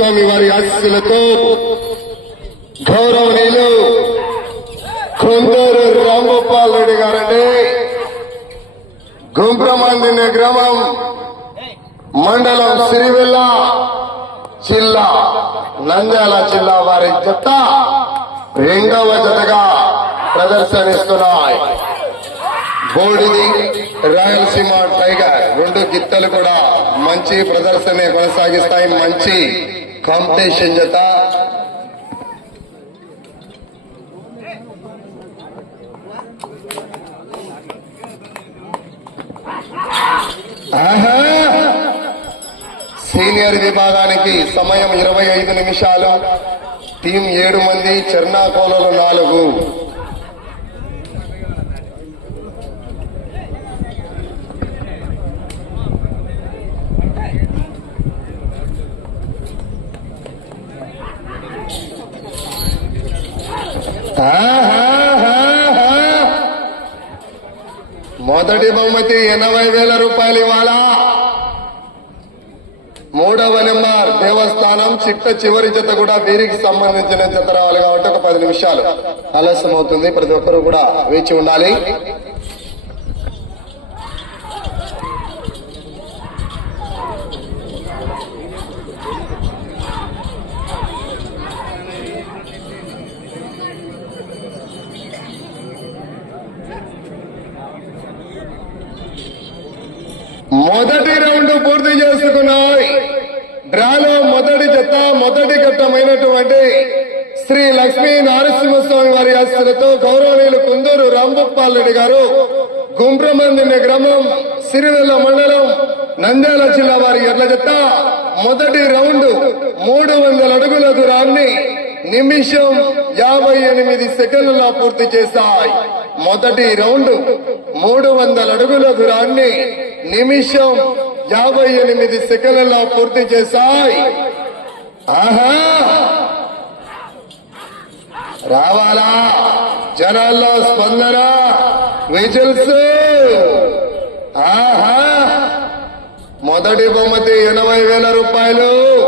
స్వామి వారి ఆశీస్సులతో గౌరవనీయులు కొందరు రాంగోపాల్ రెడ్డి గారండి. గుంప్రమందిన గ్రామం మండలం సిరివెల్ల జిల్లా నంద్యాల జిల్లా వారి జత రెండవ జతగా ప్రదర్శనిస్తున్నాయి. బోడిది రాయలసీమ టైగర్ రెండు గిత్తలు కూడా మంచి ప్రదర్శన కొనసాగిస్తాయి. మంచి కాంపిటీషన్ జత. సీనియర్ విభాగానికి సమయం ఇరవై ఐదు నిమిషాలు. టీం ఏడు మంది చెర్నాకోలలో నాలుగు. మొదటి బహుమతి ఎనభై వేల రూపాయలు ఇవ్వాలా మూడవ నెంబర్ దేవస్థానం చిట్ట చివరి జత కూడా వీరికి సంబంధించిన జత రావాలి కాబట్టి ఒక పది నిమిషాలు. ఆలస్యం అవుతుంది ప్రతి ఒక్కరూ కూడా వేచి ఉండాలి. ఉన్నటువంటి శ్రీ లక్ష్మీ నారసింహస్వామి వారి ఆస్తులతో గౌరవనీయులు కుందూరు రాంభూపాల్ రెడ్డి గారు గుండ్రమందిన గ్రామం సిరివెల్ల మండలం నంద్యాల జిల్లా వారి ఎడ్ల జత మొదటి రౌండ్ మూడు వందల అడుగుల దూరాన్ని నిమిషం యాభై ఎనిమిది సెకండ్లలో పూర్తి చేశాయి. మొదటి రౌండ్ మూడు వందల అడుగుల దూరాన్ని నిమిషం యాభై ఎనిమిది సెకండ్లలో పూర్తి చేశాయి. ఆహా! రావాలా? జనాల్లో స్పందన? విజిల్స్? ఆహా! మొదటి బహుమతి ఎనభై వేల రూపాయలు.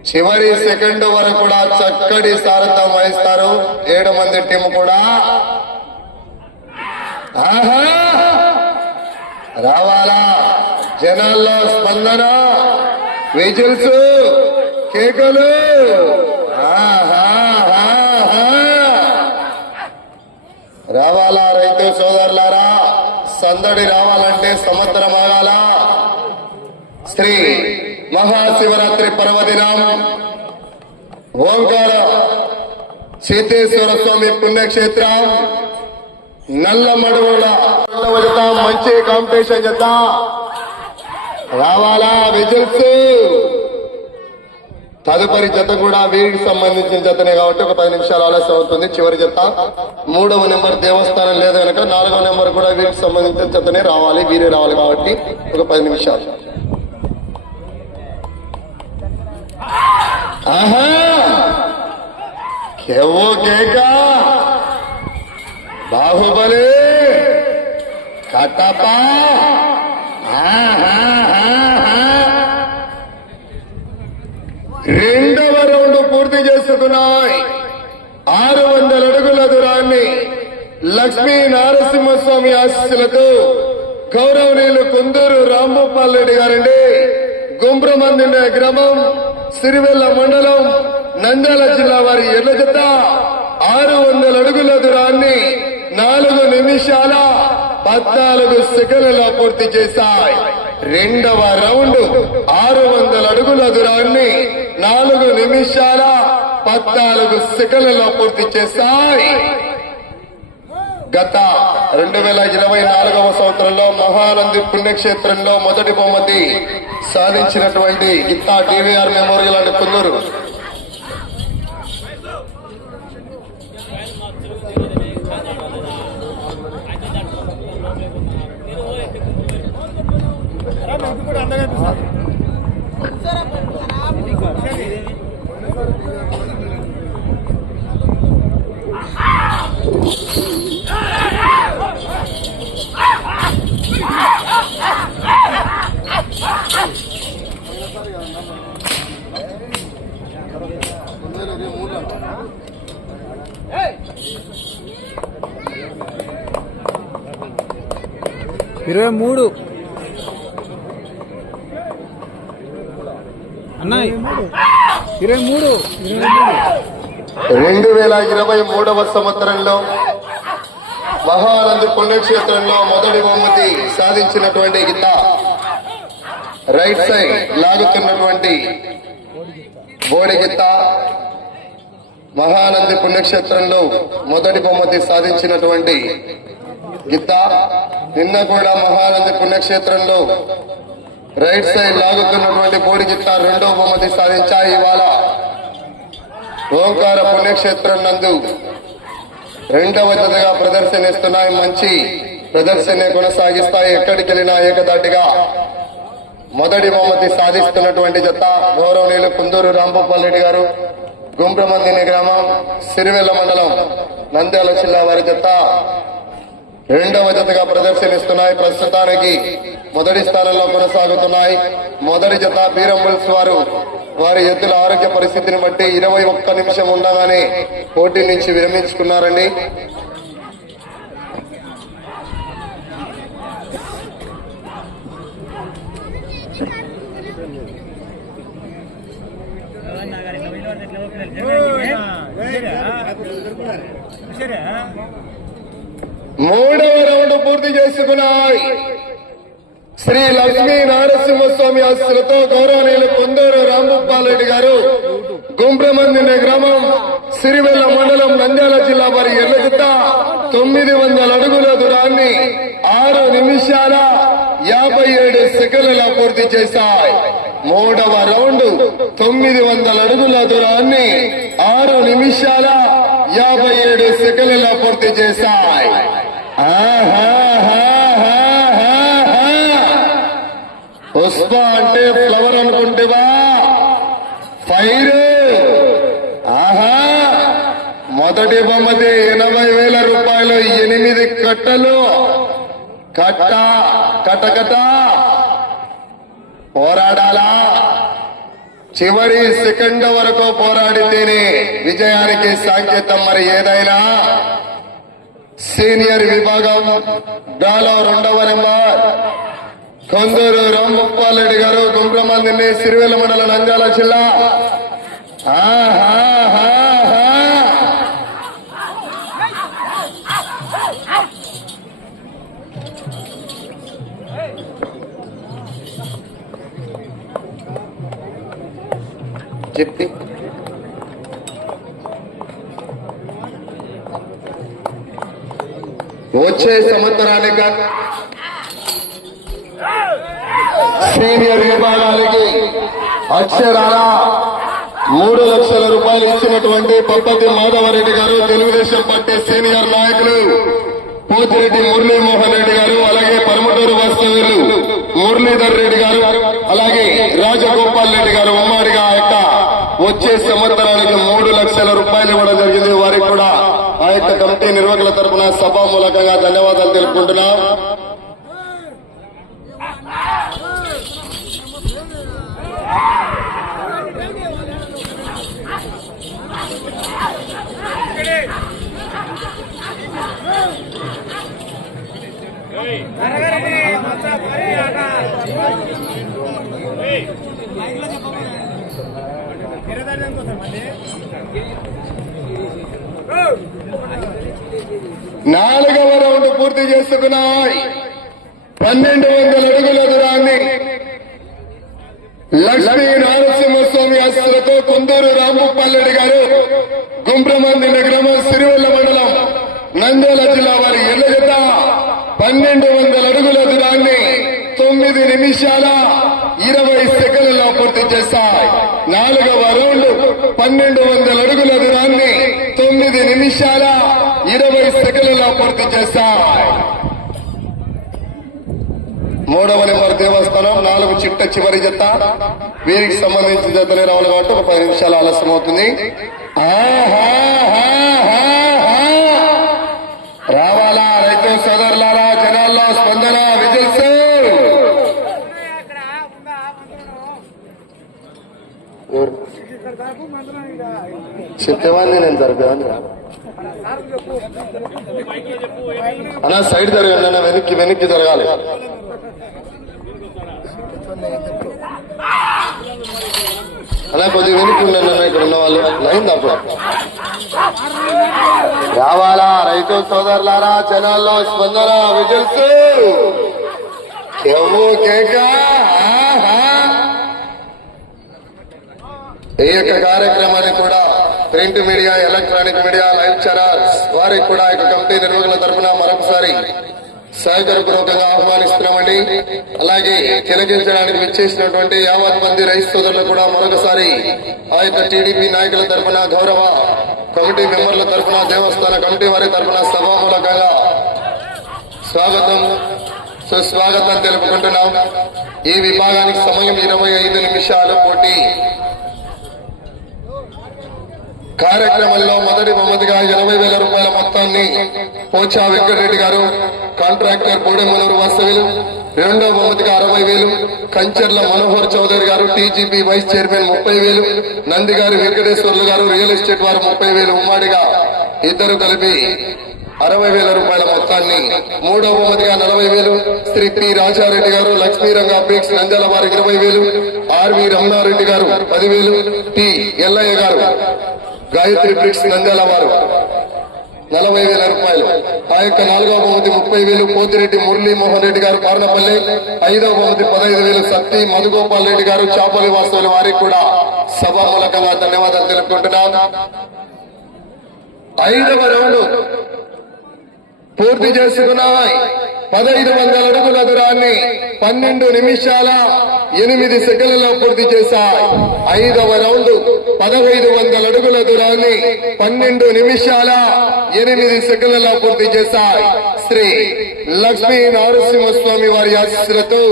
చివరి సెకండ్ వరకు కూడా చక్కటి సారథ్యం వహిస్తారు. ఏడు మంది టీం కూడా. ఆహా! రావాలా? జనాల్లో స్పందన? విజిల్స్ కేకలు. ఆహా, రావాలా రైతు సోదరులారా? సందడి రావాలంటే సంవత్సరం ఆగాలా? శ్రీ మహాశివరాత్రి పర్వదినం. ఓంకార సీతేశ్వర స్వామి పుణ్యక్షేత్రం. నల్లమడుగుల. రెండవ మంచి కాంపిటీషన్ జత రావాలా విజిల్స్ తదుపరి జత కూడా వీరికి సంబంధించిన జతనే కాబట్టి ఒక పది నిమిషాలు ఆలస్యం అవుతుంది. చివరి జత. మూడవ నెంబర్ దేవస్థానం లేదు కనుక నాలుగవ నెంబర్ కూడా వీరికి సంబంధించిన జతనే రావాలి. వీరే రావాలి కాబట్టి ఒక పది నిమిషాలు. ఆహా! కేవో కేకా! బాహుబలి! కటపా రెండవ రౌండ్ పూర్తి చేసుకున్నాయి. ఆరు వందల అడుగుల దూరాన్ని లక్ష్మీ నారసింహస్వామి ఆశీస్సులతో గౌరవనీయులు కుందూరు రాంభూపాల్ రెడ్డి గారండి. గుంబ్రమందిన గ్రామం సిరివెల్ల మండలం నంద్యాల జిల్లా వారి ఎర్ల జత ఆరు వందల అడుగుల దూరాన్ని నాలుగు నిమిషాల పద్నాలుగు సెకండ్లలో పూర్తి చేశాయి. రెండవ రౌండ్ ఆరు వందల అడుగుల దూరాన్ని నాలుగు నిమిషాల పద్నాలుగు సెకండ్లలో పూర్తి చేశాయి. గత రెండు వేల ఇరవై నాలుగవ సంవత్సరంలో మహానంది పుణ్యక్షేత్రంలో మొదటి బహుమతి సాధించినటువంటి గిత్తా టీవీఆర్ మెమోరియల్ అని కొందరు ఇరవై మూడు. అన్న ఇరవై మూడు. ఇరవై మూడు. రెండు వేల ఇరవై మూడవ సంవత్సరంలో మహానంద పుణ్యక్షేత్రంలో మొదటి బహుమతి సాధించినటువంటి గిత్త రైట్ సైడ్ లాగుతున్నటువంటి బోడి గిత్త మహానంది పుణ్యక్షేత్రంలో మొదటి బహుమతి సాధించినటువంటి గిత్త నిన్న కూడా మహానంది పుణ్యక్షేత్రంలో రైట్ సైడ్ లాగుతున్నటువంటి బోడి గిత్త రెండో బహుమతి సాధించాయి ఇవాళ ఓంకార పుణ్యక్షేత్రం నందు రెండవ జతగా ప్రదర్శనిస్తున్నాయి. మంచి ప్రదర్శన కొనసాగిస్తాయి. ఎక్కడికి వెళ్ళినా ఏకదాటిగా మొదటి బహుమతి సాధిస్తున్నటువంటి జత గౌరవనీయులు కుందూరు రాంభూపాల్ రెడ్డి గారు గుండ్రమందిని గ్రామం సిరివెల్ల మండలం నంద్యాల జిల్లా వారి జత రెండవ జతగా ప్రదర్శనిస్తున్నాయి. ప్రస్తుతానికి మొదటి స్థానంలో కొనసాగుతున్నాయి. మొదటి జత బీరంబుల్స్ వారు వారి ఎద్దుల ఆరోగ్య పరిస్థితిని బట్టి ఇరవై ఒక్క నిమిషం ఉండగానే పోటీ నుంచి విరమించుకున్నారండి. మూడవ రౌండ్ పూర్తి చేసుకున్నాయి. శ్రీ లక్ష్మీ నారసింహస్వామి ఆస్తులతో గౌరవనీయులు పొందూరు రాంభూపాలరెడ్డి గారు గుంప్రమందిన గ్రామం సిరివెల్ల మండలం నంద్యాల జిల్లా వారి ఎర్రజిత్త తొమ్మిది వందల అడుగుల దూరాన్ని ఆరు నిమిషాల యాభై ఏడు సెకండ్ల పూర్తి చేశాయి. మూడవ రౌండ్ తొమ్మిది వందల అడుగుల దూరాన్ని ఆరు నిమిషాల యాభై ఏడు సెకండ్ల పూర్తి చేశాయి. ఆహా! పుష్ప అంటే ఫ్లవర్ అనుకుంటేవా? ఫైర్ ఆహా. మొదటి బొమ్మది ఎనభై వేల రూపాయలు ఎనిమిది కట్టలు. కట్ట కటకట పోరాడాలా? చివరి సెకండ్ వరకు పోరాడితేనే విజయానికి సంకేతం మరి ఏదైనా. సీనియర్ విభాగం డాలో రెండవ నెంబర్. కొందూరు రాంగోపాల్ రెడ్డి గారు గుండ్రమందిని సిరివెల్ల మండల నంద్యాల జిల్లా. చెప్పి. వచ్చే సంవత్సరానికి సీనియర్ విభాగానికి అక్షరాల మూడు లక్షల రూపాయలు ఇచ్చినటువంటి పప్పతి మాధవరెడ్డి గారు తెలుగుదేశం పార్టీ సీనియర్ నాయకులు. పోతిరెడ్డి మురళీమోహన్ రెడ్డి గారు అలాగే పరమటూరు వాస్తవ్యులు మురళీధర్ రెడ్డి గారు అలాగే రాజగోపాల్ రెడ్డి గారు ఉమ్మడిగా యొక్క వచ్చే సంవత్సరానికి మూడు లక్షల రూపాయలు ఇవ్వడం జరిగింది. వారికి కూడా ఆ యొక్క కమిటీ నిర్వాహకుల తరపున సభామూలకంగా ధన్యవాదాలు తెలుపుకుంటున్నాం. నాలుగవ రౌండ్ పూర్తి చేసుకున్నాయి. పన్నెండు వందల అడుగుల దూరాన్ని లక్ష్మీ నరసింహస్వామి ఆశలతో కొందూరు రాంభూపాల్లెడ్డి గారు గుండ్రమంది గ్రామం సిరివెల్ల మండలం నంద్యాల జిల్లా వారి ఎల్లగడ్డ పన్నెండు వందల అడుగుల దూరాన్ని తొమ్మిది నిమిషాల ఇరవై సెకండ్లలో పూర్తి చేశాయి నాలుగవ రౌండ్ పన్నెండు వందల అడుగుల దూరాన్ని తొమ్మిది నిమిషాల ఇరవై సెకండ్లలో పూర్తి చేశాయి మూడవ నెంబర్ దేవస్థానం నాలుగు చిట్ట చివరి జత. వీరికి సంబంధించిన జతలే రావాలి కాబట్టి ఒక పది నిమిషాలు ఆలస్యం అవుతుంది. రావాలా రైతు సోదరులారా జనాల్లో స్పందన విజిల్స్ ఎవరు? చెప్పేవాడిని నేను జరగదని అన్నా సైడ్ జరగండి అన్న వెనక్కి వెనక్కి జరగాలి. అలా కొద్దిగా వెనక్కి ఉండండి అన్న ఇక్కడ ఉన్న వాళ్ళు. లైన్ తప్ప రావాలా? రైతు సోదరులారా జనాల్లో స్పందన విజిల్స్. ఎవరు కేక? ఈ యొక్క కార్యక్రమాన్ని కూడా print media electronic media live channels వారికి కూడా ఈ యొక్క కమిటీ నిర్వహణ తరఫున మరొకసారి సహకారపూర్వకంగా ఆహ్వానిస్తున్నామండి. అలాగే తిలకించడానికి విచ్చేసినటువంటి యావత్ మంది రైతు సోదరులు కూడా మరొకసారి ఆ యొక్క టీడీపీ నాయకుల తరఫున గౌరవ కమిటీ మెంబర్ల తరఫున దేవస్థాన కమిటీ వారి తరఫున సభామూలకంగా స్వాగతం సుస్వాగతం తెలుపుకుంటున్నాం. ఈ విభాగానికి సమయం ఇరవై ఐదు నిమిషాలు పోటీ. కార్యక్రమంలో మొదటి బహుమతిగా ఎనభై వేల రూపాయల మొత్తాన్ని పోచా వెంకటరెడ్డి గారు కాంట్రాక్టర్ బోడెమనూరు వాస్తవ్యులు రెండో బహుమతిగా అరవై వేలు కంచర్ల మనోహర్ చౌదరి గారు టీజీపీ వైస్ చైర్మన్ ముప్పై వేలు నందిగారి వెంకటేశ్వర్లు గారు రియల్ ఎస్టేట్ వారు ముప్పై వేలు ఉమ్మడిగా ఇద్దరు కలిపి అరవై వేల రూపాయల మొత్తాన్ని మూడవ బహుమతిగా నలభై వేలు శ్రీ పి రాజారెడ్డి గారు లక్ష్మీరంగ బ్రిక్స్ నంద్యాల వారికి ఇరవై వేలు ఆర్వి రమణారెడ్డి గారు పదివేలు టి ఎల్లయ్య గారు గాయత్రి బ్రిక్స్ నంద్యాల వారు. నలభై వేల రూపాయలు. ఆ యొక్క నాలుగవ బహుమతి ముప్పై వేలు పోతిరెడ్డి మురళీ మోహన్ రెడ్డి గారు కారణపల్లి ఐదవ బహుమతి పదహైదు వేలు సత్తి మధుగోపాల్ రెడ్డి గారు చాపలి వాస్తవుల వారికి కూడా సభా మూలకంగా ధన్యవాదాలు తెలుపుకుంటున్నాం. ఐదవ రౌండ్ పూర్తి చేసుకున్నాయి పదహైదు వందల అడుగుల దూరాన్ని పన్నెండు నిమిషాల ఎనిమిది సెకండ్లలో పూర్తి చేశాయి. ఐదవ రౌండ్ పదహైదు వందల అడుగుల దూరాన్ని పన్నెండు నిమిషాల ఎనిమిది సెకండ్లలో పూర్తి చేశాయి. శ్రీ లక్ష్మీ నరసింహస్వామి వారి ఆశీస్సులతో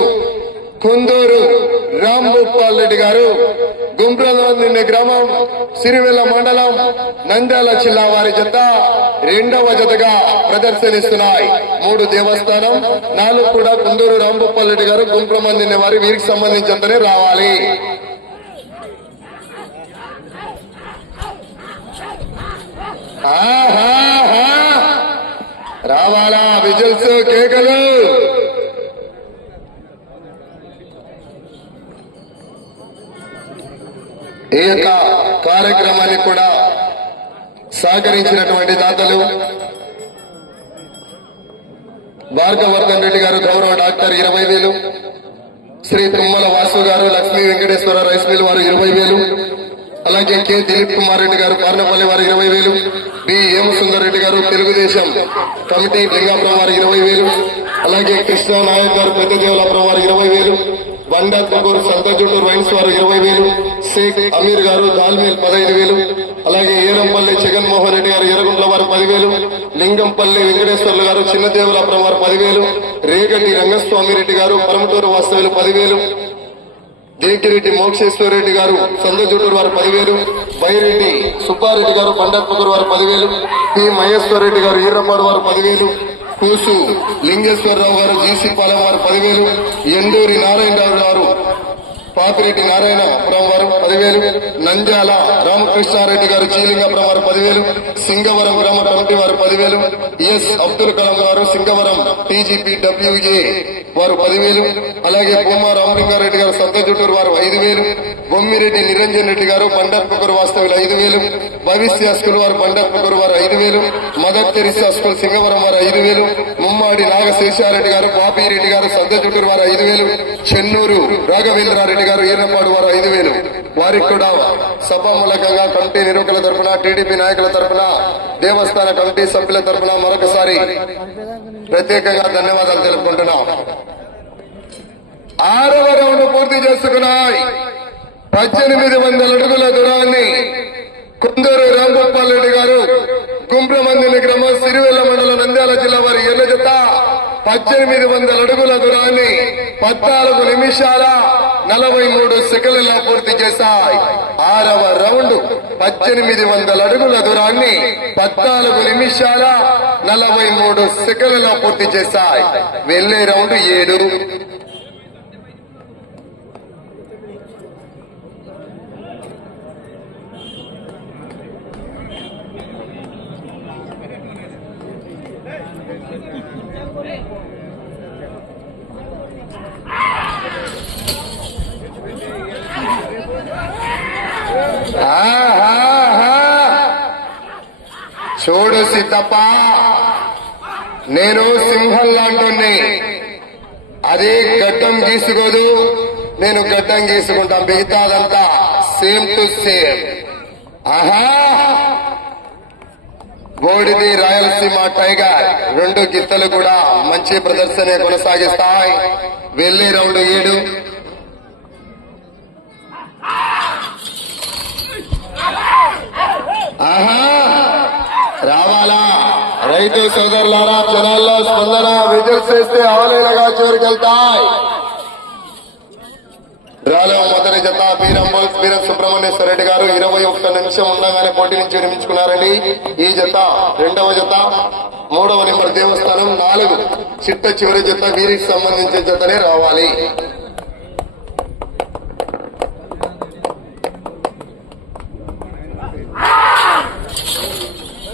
కొందూరు రాంభూపాల్ రెడ్డి గారు గుంప్రలోని గ్రామం సిరివెల్ల మండలం నంద్యాల జిల్లా వారి జత రెండవ జతగా ప్రదర్శనిస్తున్నాయి. మూడు దేవస్థానం నాలుగు కూడా కుందూరు రాంభూపాల్ రెడ్డి గారు గుంప్రమందిని వారి వీరికి సంబంధించినంతనే రావాలి. రావాలా విజిల్స్ కేకలు? ఈ యొక్క కార్యక్రమాన్ని కూడా సహకరించినటువంటి దాతలు భార్గవర్ధన్ రెడ్డి గారు గౌరవ డాక్టర్ ఇరవై వేలు శ్రీ తుమ్మల వాసు గారు లక్ష్మీ వెంకటేశ్వర రైస్ మిల్ వారు ఇరవై వేలు అలాగే కె దిలీప్ కుమార్ రెడ్డి గారు పార్నపల్లి వారు ఇరవై వేలు బి ఎం సుందర్ రెడ్డి గారు తెలుగుదేశం కమిటీ లింగాపురం వారు ఇరవై వేలు అలాగే కృష్ణ నాయక్ గారు పెద్దదేవులాపురం వారు ఇరవై వేలు బండా తుగూరు సంతజుట్టూరు వైన్స్ వారు ఇరవై వేలు షేక్ అమీర్ గారు దాల్మేల్ పదహైదు వేలు అలాగే ఏరంపల్లి జగన్మోహన్ రెడ్డి గారు ఎర్రగుంట్ల వారు పదివేలు లింగంపల్లి వెంకటేశ్వర్లు గారు చిన్నదేవులాపురం వారు పదివేలు రేగంటి రంగస్వామి రెడ్డి గారు పరమటూరు వాస్తవులు పదివేలు దేకిరెడ్డి మోక్షేశ్వర రెడ్డి గారు సందజుటూరు వారు పదివేలు బైరెడ్డి సుబ్బారెడ్డి గారు పండత్మకూరు వారు పదివేలు పి మహేశ్వర రెడ్డి గారు ఈర్రపాడు వారు పదివేలు కూసు లింగేశ్వరరావు గారు జీసీ పాలెం వారు పదివేలు ఎండూరి నారాయణరావు గారు పాపిరెడ్డి నారాయణపురం వారు పదివేలు నంద్యాల రామకృష్ణారెడ్డి గారు చీలింగపురం వారు పదివేలు సింగవరం గ్రామ కమిటీ వారు పదివేలు ఎస్ అబ్దుల్ కలాం గారు సింగవరం టీజీపీ డబ్ల్యూఏ వారు పదివేలు అలాగే భూమా రామలింగారెడ్డి గారు సంతజుటూరు వారు ఐదు వేలు బొమ్మిరెడ్డి నిరంజన్ రెడ్డి గారు బండర్పుకూరు వాస్తవులు ఐదు వేలు భవిష్య స్కూల్ వారు బండర్పుకూరు వారు ఐదు వేలు మదర్ తెరిసా స్కూల్ సింగవరం వారు ఐదు వేలు ముమ్మాడి నాగశేషారెడ్డి గారు బాపిరెడ్డి గారు సంతజుటూరు వారు ఐదు వేలు చెన్నూరు రాఘవేంద్రారెడ్డి గారు ఈర్నపాడు వారు? ఐదు వేలు. వారికి కూడా సభామూలకంగా కమిటీ నిర్వహకుల తరఫున టీడీపీ నాయకుల తరఫున దేవస్థాన కమిటీ సభ్యుల తరఫున మరొకసారి ప్రత్యేకంగా ధన్యవాదాలు తెలుపుకుంటున్నాం. ఆరవ రౌండ్ పూర్తి చేసుకున్నాయి. పద్దెనిమిది వందల అడుగుల దూరాన్ని కుందూరు రాంగోపాల్ రెడ్డి గారు గుంప్రమందిని గ్రామం సిరివెల్ల మండలం నంద్యాల జిల్లా వారి ఎన్న పద్దెనిమిది వందల అడుగుల దూరాన్ని పద్నాలుగు నిమిషాల నలభై మూడు సెకండ్లలో పూర్తి చేశాయి. ఆరవ రౌండ్ పద్దెనిమిది వందల అడుగుల దూరాన్ని పద్నాలుగు నిమిషాల నలభై మూడు సెకండ్లలో పూర్తి చేశాయి. వెళ్ళే రౌండ్ ఏడు. సీతప్ప నేను సింహం లాంటి అది గడ్డం గీసుకోదు నేను గడ్డం గీసుకుంటా. మిగతాదంతా సేమ్ టు సేమ్. ఆహా! బోడిది రాయలసీమ టైగర్. రెండు గిత్తలు కూడా మంచి ప్రదర్శన కొనసాగిస్తాయి. వెళ్ళి రౌండ్ ఏడు. ఆహా! రావాలా? రైతు సోదరులారా జనాల్లో స్పందన విజిల్స్ వేస్తే అవలేలగా చేరుకెళ్తాయి డ్రాలో మొదటి జత బీరంబోల్ వీర సుబ్రహ్మణ్యేశ్వర రెడ్డి గారు ఇరవై ఒక్క నిమిషం ఉండగానే పోటీ నుంచి విరమించుకున్నారండి. ఈ జత రెండవ జత మూడవ నెంబర్ దేవస్థానం నాలుగు. చిట్ట చివరి జత వీరికి సంబంధించిన జతనే రావాలి.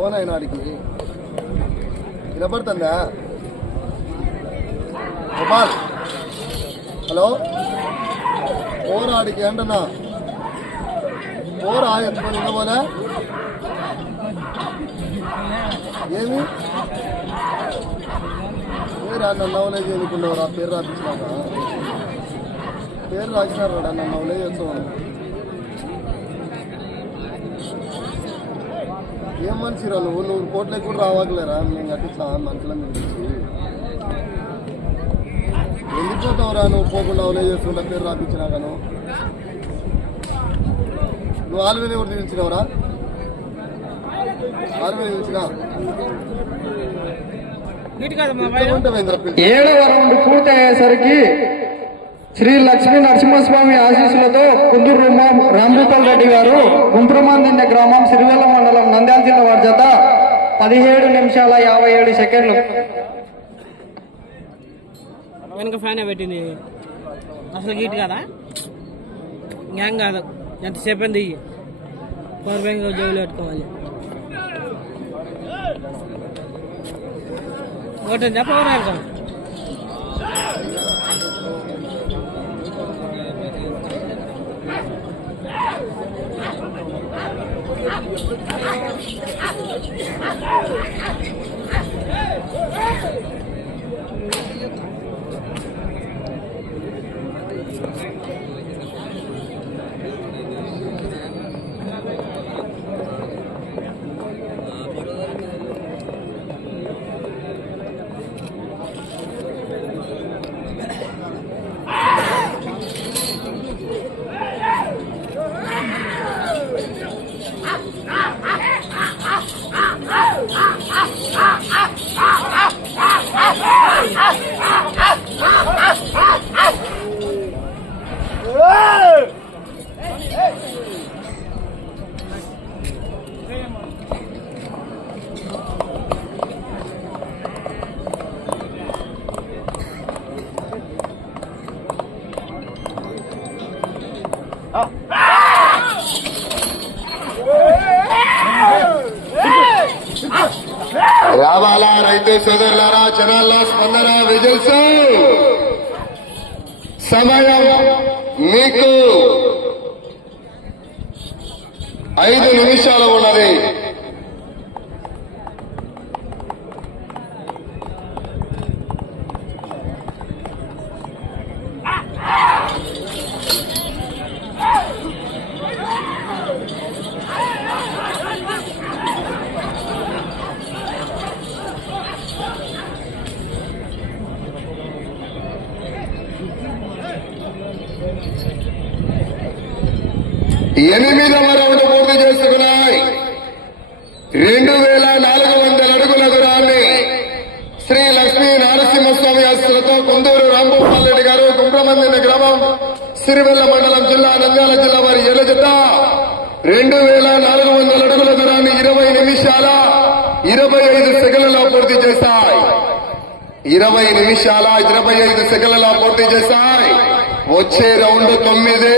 ఫోన్ అయినా ఆడికి వినపడుతుందా గోపాల్ హలో ఫోన్ ఆడికి అంటున్నా ఫోన్ ఆ ఎత్తుకొని వినబోలే ఏమి పేరు అన్న నవలేజ్ ఎన్నుకున్నావు పేరు రాపించినాక పేరు రాసినారు అన్న నవలేజ్ వచ్చామని ఏం మనిషిరా నువ్వు? నువ్వు కోట్లకి కూడా రావాగలేరా మేము కట్టించా మనుషుల నుంచి. వెళ్ళిపోతావురా నువ్వు? పోకుండా అవలే చేసుకుంటా పేరు రాపించినాకను. నువ్వు ఆరు వేలు ఎవరు తీయించినావురా ఆరు వేలు ఏడవ రౌండ్ పూర్తయ్యేసరికి శ్రీ లక్ష్మీ నరసింహస్వామి ఆశీస్సులతో కుందూరు రామభూపాల్ రెడ్డి గారు గుంపురమాందిండ గ్రామం సిరివెల్ల మండలం నంద్యాల జిల్లా వారి జత పదిహేడు నిమిషాల యాభై ఏడు సెకండ్లు. వెనుక ఫ్యానే పెట్టింది. అసలు గీట్ కదా? గ్యాంగ్ కాదు. ఎంతసేపు అంది పవర్ బ్యాంక్ జోబులు పెట్టుకోవాలి. ఒకటి పవర్ బ్యాంక్? రావాలా సోదరులారా జనాల్లో స్పందన విజిల్స్. సమయం మీకు ఎనిమిదవ రౌండ్ పూర్తి చేసుకున్నాయి. రెండు వేల నాలుగు వందల అడుగుల దూరాన్ని నరసింహస్వామి ఆస్తులతో కొందూరు రాంభూపాల్ రెడ్డి గారు గుండ్రమందిన గ్రామం సిరివెల్ల మండలం జిల్లా నంద్యాల జిల్లా వారి ఎల్ల రెండు వేల నాలుగు వందల అడుగుల దూరాన్ని ఇరవై నిమిషాల ఇరవై ఐదు సెకండ్లలో పూర్తి చేశాయి. ఇరవై నిమిషాల ఇరవై ఐదు సెకండ్లలో పూర్తి చేశాయి. వచ్చే రౌండ్ తొమ్మిది.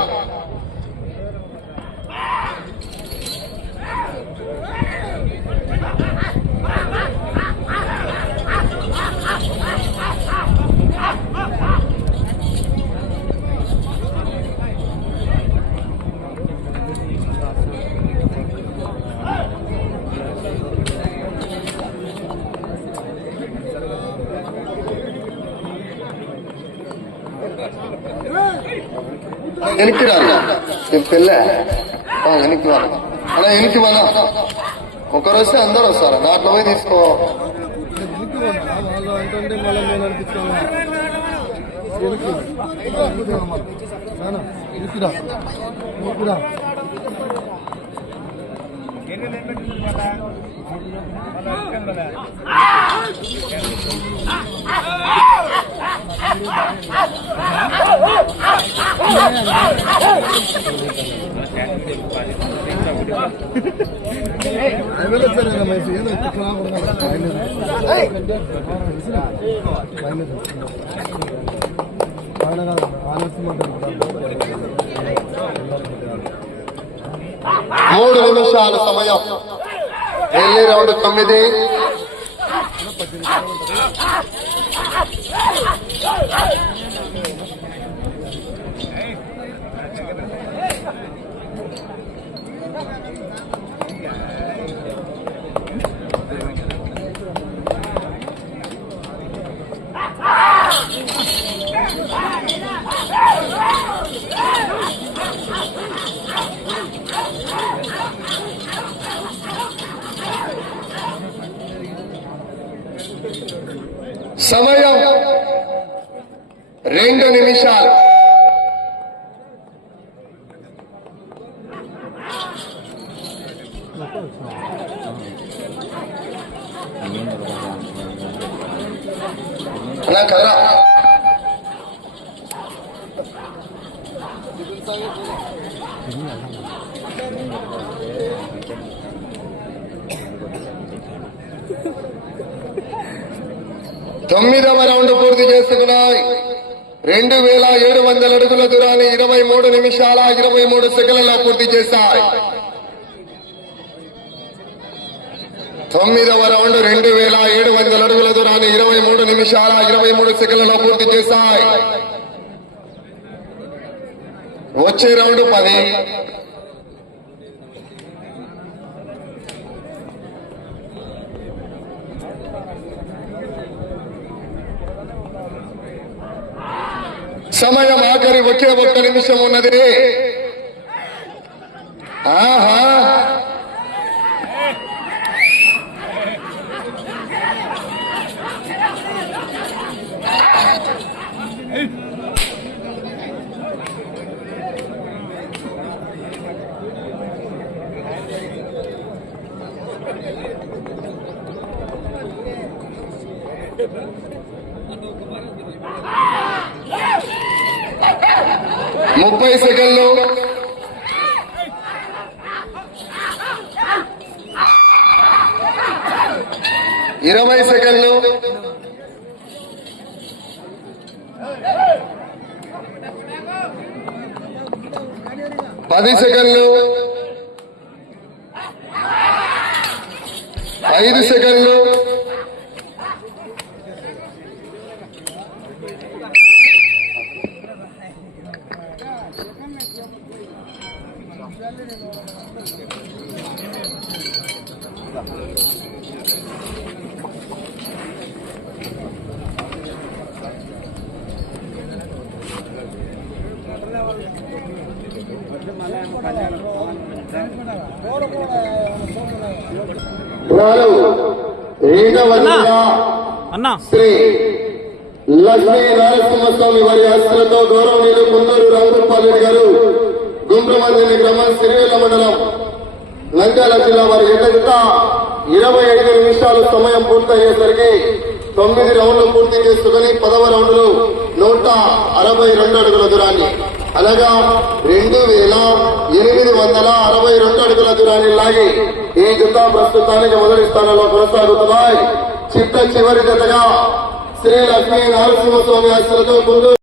వెనక్కి రాదు పెళ్ళ వెనక్కి వాడు అలా వెనక్కి వాళ్ళ ఒకరు వస్తే అందరు వస్తారు. దాంట్లో పోయి తీసుకో. వాళ్ళు మూడు నిమిషాల సమయం. ఎల్లి రౌండ్ తొమ్మిది. సమయం. రెండు నిమిషాలు అలా కదరా తొమ్మిదవ రౌండ్ పూర్తి చేసుకున్నాయి రెండు వేల ఏడు వందల అడుగుల దూరాన్ని ఇరవై మూడు నిమిషాల ఇరవై మూడు సెకండ్లలో పూర్తి చేశాయి. తొమ్మిదవ రౌండ్ రెండు వేల ఏడు వందల అడుగుల దూరాన్ని ఇరవై మూడు నిమిషాల ఇరవై మూడు సెకండ్లలో పూర్తి చేశాయి. వచ్చే రౌండ్ పది. సమయం ఆఖరి ఒకే ఒక్క నిమిషం ఉన్నది. ఆహా ముప్పై సెకండ్లు ఇరవై సెకండ్లు. పది సెకండ్లు ఐదు సెకండ్లు వారు రెండవ జిల్లా అన్నా శ్రీ లక్ష్మీ నరసింహస్వామి వారి ఆస్తులతో గౌరవనీయులు కుందూరు రామగోపాల్ రెడ్డి గారు గుండ్రమందిని గ్రామం సిరివేల మండలం నంద్యాల జిల్లా వారి జత ఇరవై ఐదు నిమిషాలు సమయం పూర్తయ్యేసరికి తొమ్మిది రౌండ్లు పూర్తి చేసుకుని పదవ రౌండ్లు నూట అరవై రెండు అడుగుల దూరాన్ని. అనగా రెండు వేల ఎనిమిది వందల అరవై రెండు అడుగుల దూరాన్ని లాగి ఈ జత ప్రస్తుతానికి మొదటి స్థానంలో కొనసాగుతున్నాయి. చిట్ట చివరి జతగా శ్రీ లక్ష్మీ నరసింహస్వామి ఆశలతో ముందు